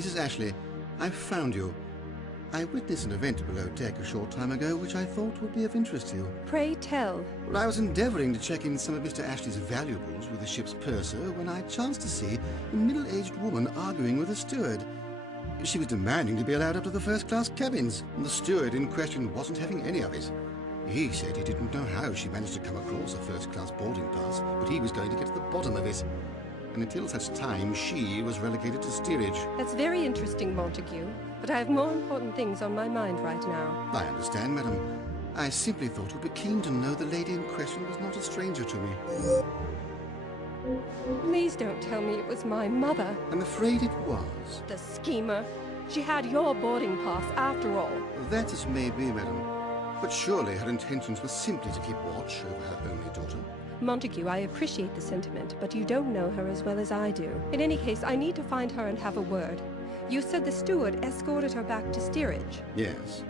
Mrs. Ashley, I've found you. I witnessed an event below deck a short time ago which I thought would be of interest to you. Pray tell. Well, I was endeavouring to check in some of Mr. Ashley's valuables with the ship's purser when I chanced to see a middle-aged woman arguing with a steward. She was demanding to be allowed up to the first-class cabins, and the steward in question wasn't having any of it. He said he didn't know how she managed to come across a first-class boarding pass, but he was going to get to the bottom of it. And until such time, she was relegated to steerage. That's very interesting, Montague, but I have more important things on my mind right now. I understand, madam. I simply thought you'd be keen to know the lady in question was not a stranger to me. Please don't tell me it was my mother. I'm afraid it was. The schemer. She had your boarding pass after all. That as may be, madam. But surely her intentions were simply to keep watch over her only daughter. Montague, I appreciate the sentiment, but you don't know her as well as I do. In any case, I need to find her and have a word. You said the steward escorted her back to steerage. Yes.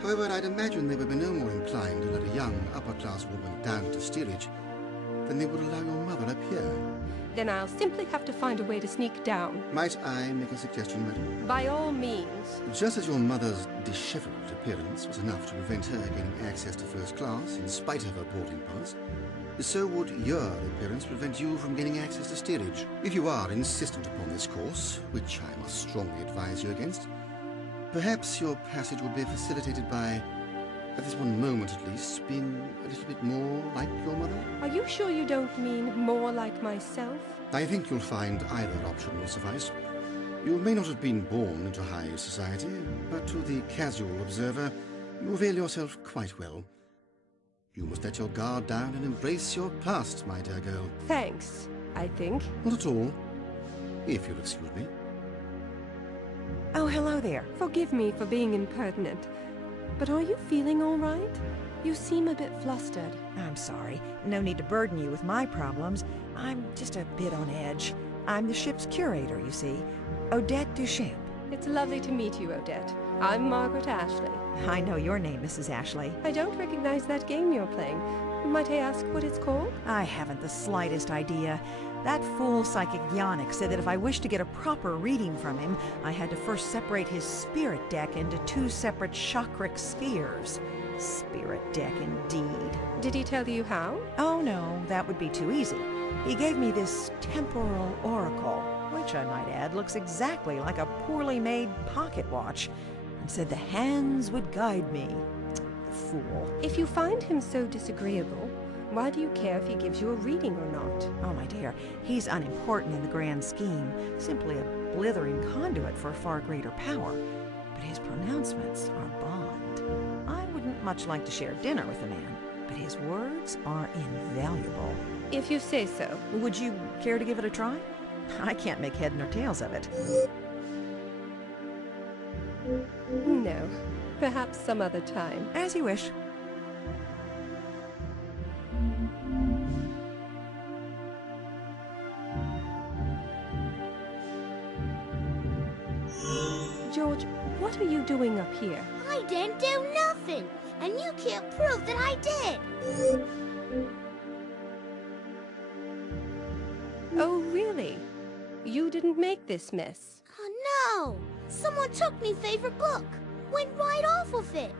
However, I'd imagine they would be no more inclined to let a young, upper-class woman down to steerage than they would allow your mother up here. Then I'll simply have to find a way to sneak down. Might I make a suggestion, madam? By all means. Just as your mother's disheveled appearance was enough to prevent her getting access to first class in spite of her boarding pass, so would your appearance prevent you from getting access to steerage. If you are insistent upon this course, which I must strongly advise you against, perhaps your passage would be facilitated by, at this one moment at least, being a little bit more like your mother. Are you sure you don't mean more like myself? I think you'll find either option will suffice. You may not have been born into high society, but to the casual observer, you avail yourself quite well. You must let your guard down and embrace your past, my dear girl. Thanks, I think. Not at all, if you'll excuse me. Oh, hello there. Forgive me for being impertinent, but are you feeling all right? You seem a bit flustered. I'm sorry. No need to burden you with my problems. I'm just a bit on edge. I'm the ship's curator, you see. Odette Duchamp. It's lovely to meet you, Odette. I'm Margaret Ashley. I know your name, Mrs. Ashley. I don't recognize that game you're playing. Might I ask what it's called? I haven't the slightest idea. That fool psychic Yannick said that if I wished to get a proper reading from him, I had to first separate his spirit deck into 2 separate chakric spheres. Spirit deck, indeed. Did he tell you how? Oh, no, that would be too easy. He gave me this temporal oracle, which I might add looks exactly like a poorly made pocket watch, and said the hands would guide me. The fool. If you find him so disagreeable, why do you care if he gives you a reading or not? Oh, my dear, he's unimportant in the grand scheme, simply a blithering conduit for far greater power. But his pronouncements are bond. I wouldn't much like to share dinner with the man, but his words are invaluable. If you say so. Would you care to give it a try? I can't make head nor tails of it. No. Perhaps some other time. As you wish. George, what are you doing up here? I didn't do nothing, and you can't prove that I did. Oh, really? You didn't make this mess? Oh no! Someone took me favorite book. Went right off with it.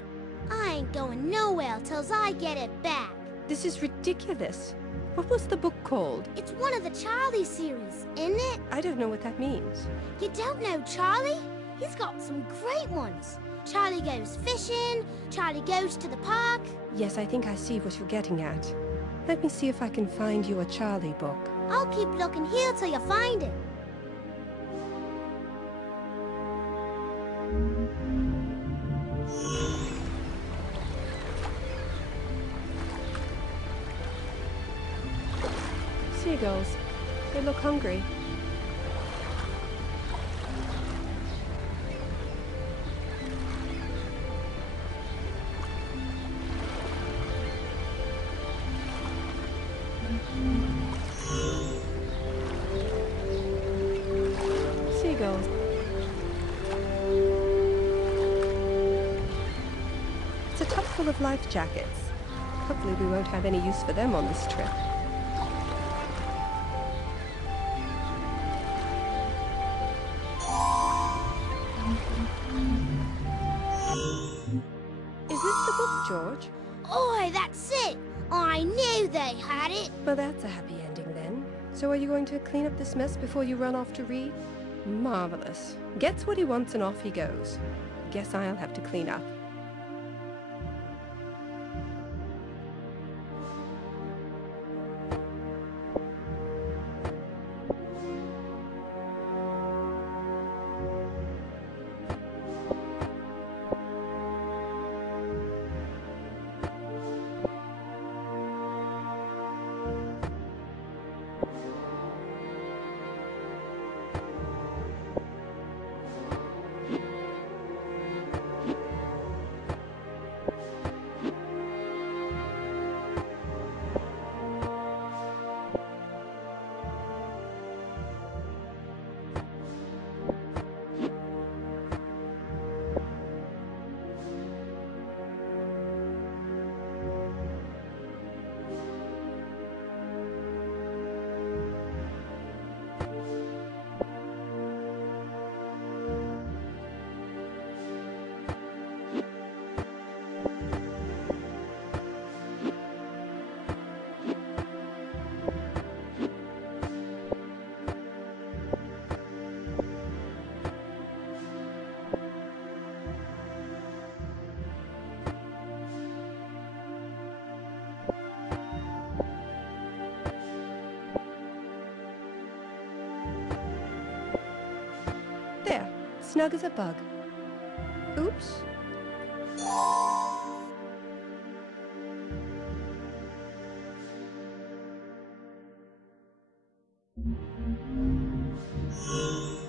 I ain't going nowhere till I get it back. This is ridiculous. What was the book called? It's one of the Charlie series, isn't it? I don't know what that means. You don't know Charlie? He's got some great ones. Charlie goes fishing, Charlie goes to the park. Yes, I think I see what you're getting at. Let me see if I can find you a Charlie book. I'll keep looking here till you find it. Seagulls. They look hungry. Seagulls. It's a tub full of life jackets. Hopefully we won't have any use for them on this trip. Is this the book, George? Oi, that's it! I knew they had it! Well, that's a happy ending then. So are you going to clean up this mess before you run off to read? Marvelous. Gets what he wants and off he goes. Guess I'll have to clean up. There, snug as a bug. Oops.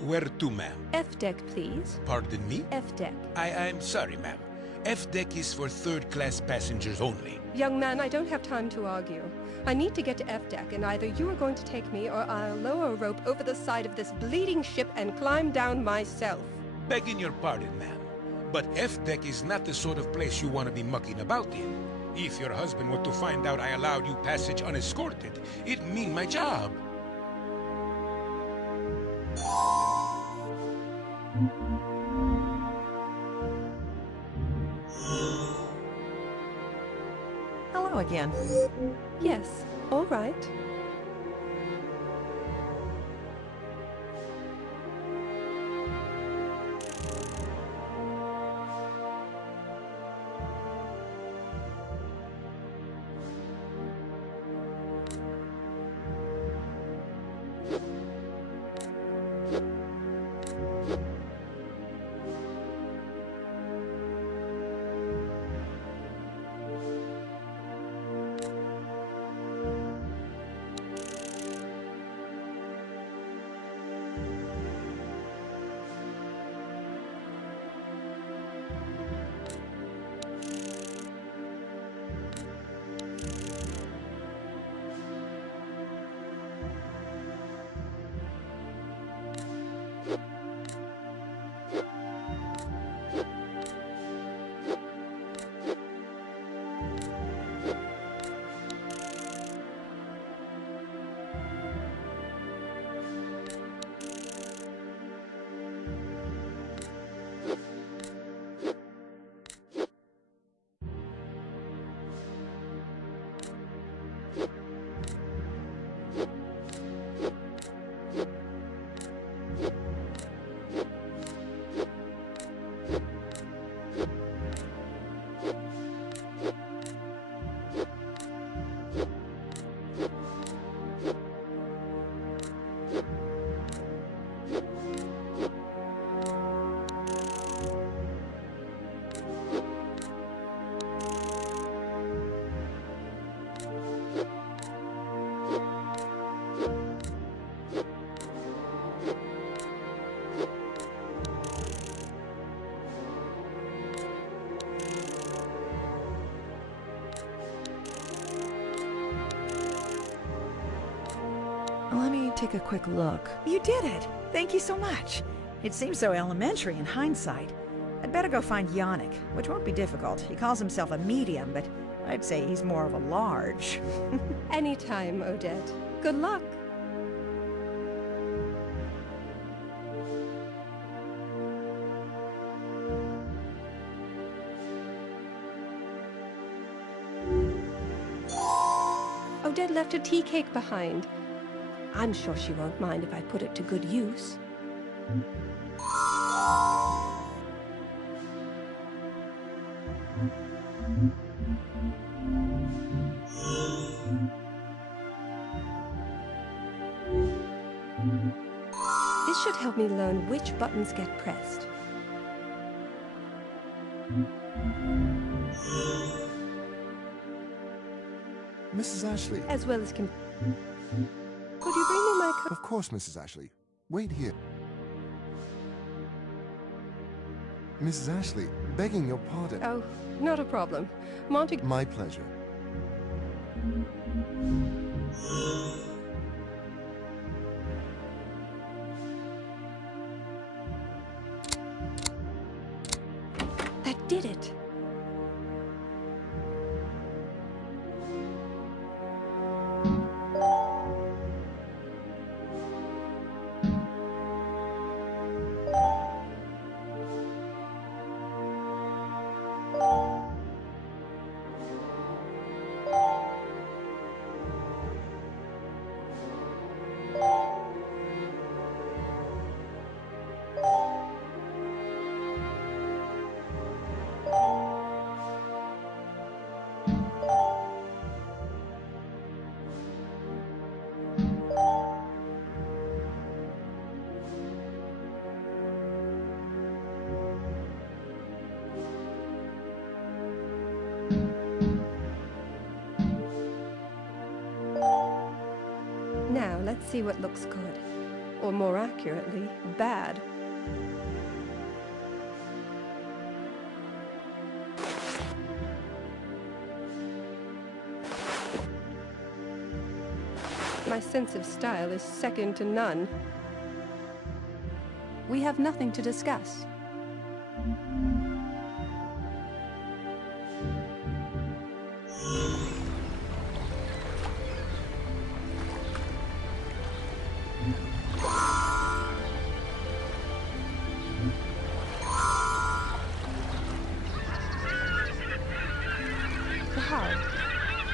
Where to, ma'am? F deck, please. Pardon me? F deck. I'm sorry, ma'am. F deck is for third-class passengers only. Young man, I don't have time to argue. I need to get to F deck, and either you are going to take me or I'll lower a rope over the side of this bleeding ship and climb down myself. Begging your pardon, ma'am, but F deck is not the sort of place you want to be mucking about in. If your husband were to find out I allowed you passage unescorted, it'd mean my job. Hello again. Yes, all right. Let me take a quick look. You did it! Thank you so much. It seems so elementary in hindsight. I'd better go find Yannick, which won't be difficult. He calls himself a medium, but I'd say he's more of a large. Anytime, Odette. Good luck. Odette left a tea cake behind. I'm sure she won't mind if I put it to good use. This should help me learn which buttons get pressed. Mrs. Ashley. As well as Could you bring me my Of course, Mrs. Ashley. Wait here. Mrs. Ashley, begging your pardon. Oh, not a problem. Monty... My pleasure. That did it. Now, let's see what looks good. Or more accurately, bad. My sense of style is second to none. We have nothing to discuss. How?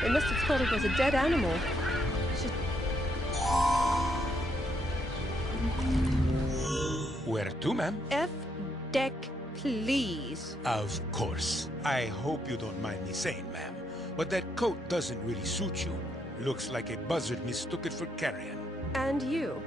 They must have thought it was a dead animal. Where to, ma'am? F-deck, please. Of course. I hope you don't mind me saying, ma'am, but that coat doesn't really suit you. Looks like a buzzard mistook it for carrion. And you.